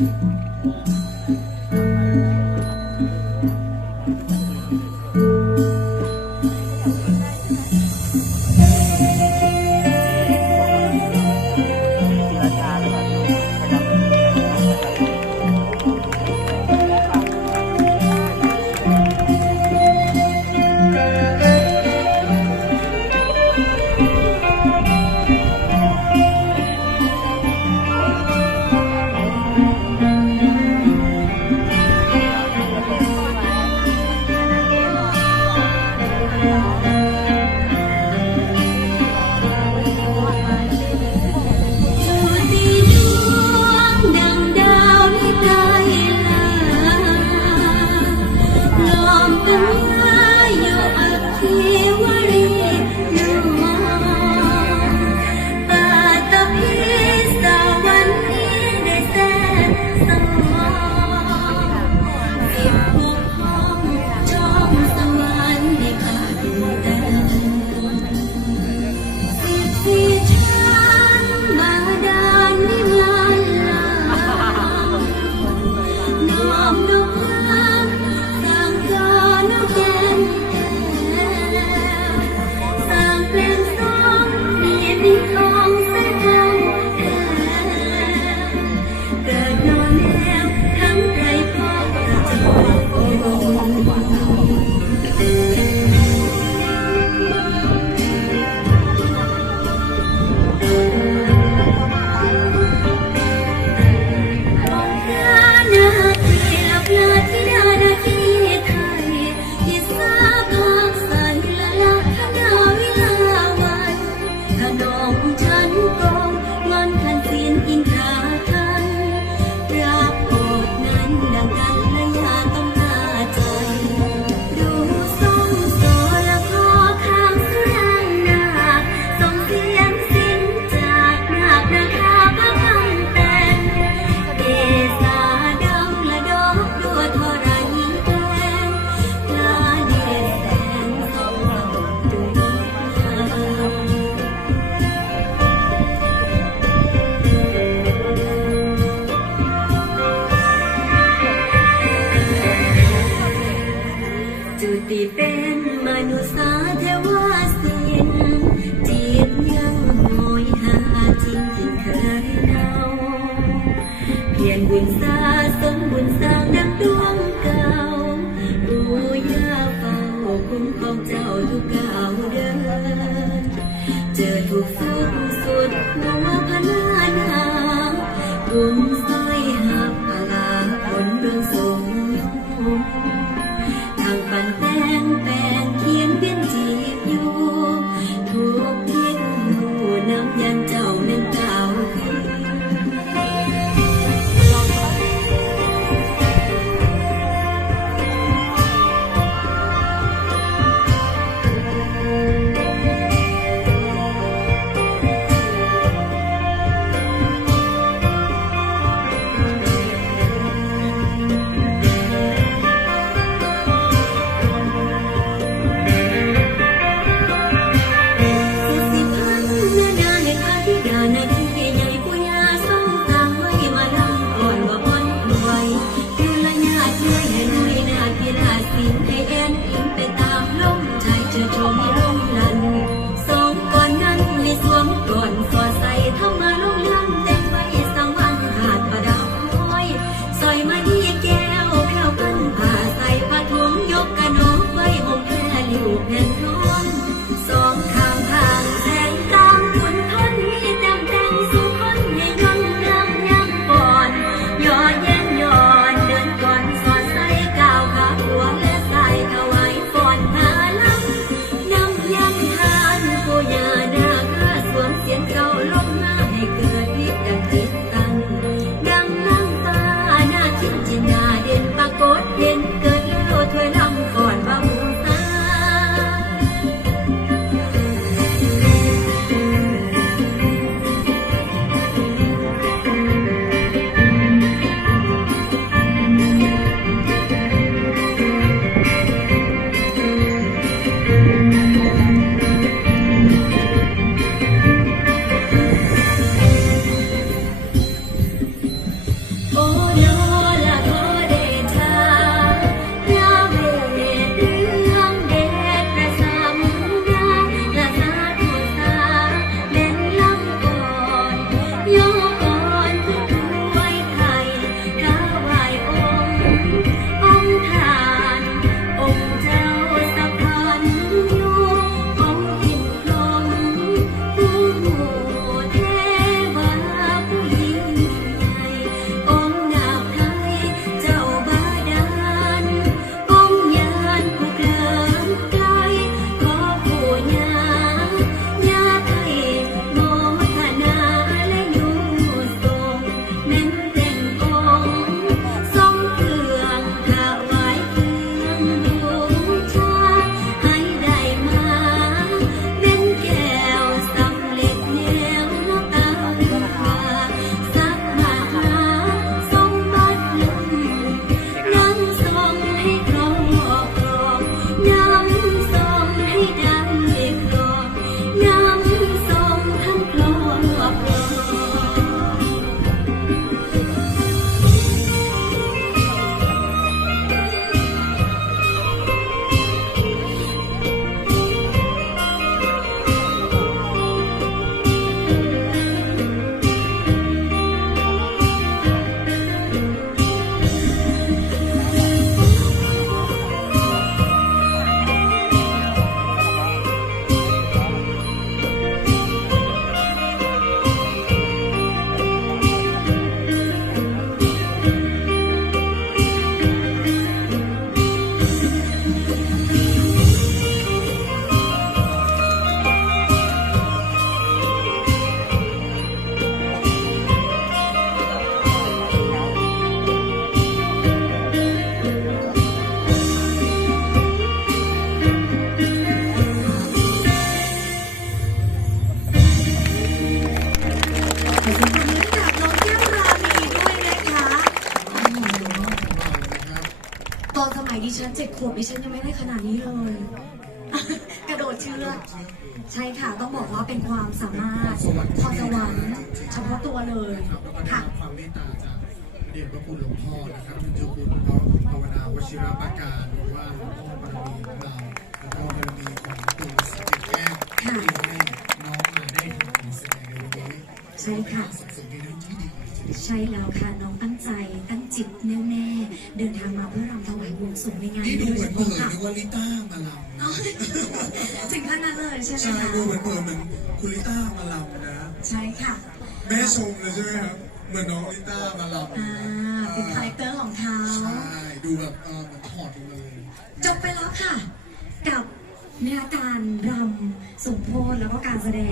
Mm-hmm. Hallelujah. เจอทูกฟ้าสุดตัวพนานหาบุญ ฉันเจ็ดขวบดิฉันยังไม่ได้ขนาดนี้เลย กระโดดเชือกใช่ค่ะต้องบอกว่าเป็นความสามารถพอจะวันเฉพาะตัวเลยค่ะความเมตตาจากเดียพระคุณหลวงพ่อนะครับท่านเจ้าคุณพระภาวนาวชิระปาการหรือว่าหลวงพ่อปรมีของเราแล้วก็บารมีของตูนสเก็แก้วที่ให้น้องมาได้ทำการแสดงในวันนี้ใช่ค่ะสิ่งที่ดี ใช่แล้วค่ะน้องตั้งใจตั้งจิตแน่วแน่เดินทางมาเพื่อรำถวายบวงสรวงในงานนี่ดูเหมือนเปิดนึกว่าลิต้ามาลำถึงขนาดเลยใช่ไหมใช่ดูเหมือนเหมือนคุณลิต้ามาลำนะใช่ค่ะแม่ชมเลยใช่ไหมครับเหมือนน้องลิต้ามาลำเป็นคาแรคเตอร์ของเขาใช่ดูแบบเออเหมือนถอดเลย จบไปแล้วค่ะ กับเนี่ยการรำสมโพธแล้วก็การแสดง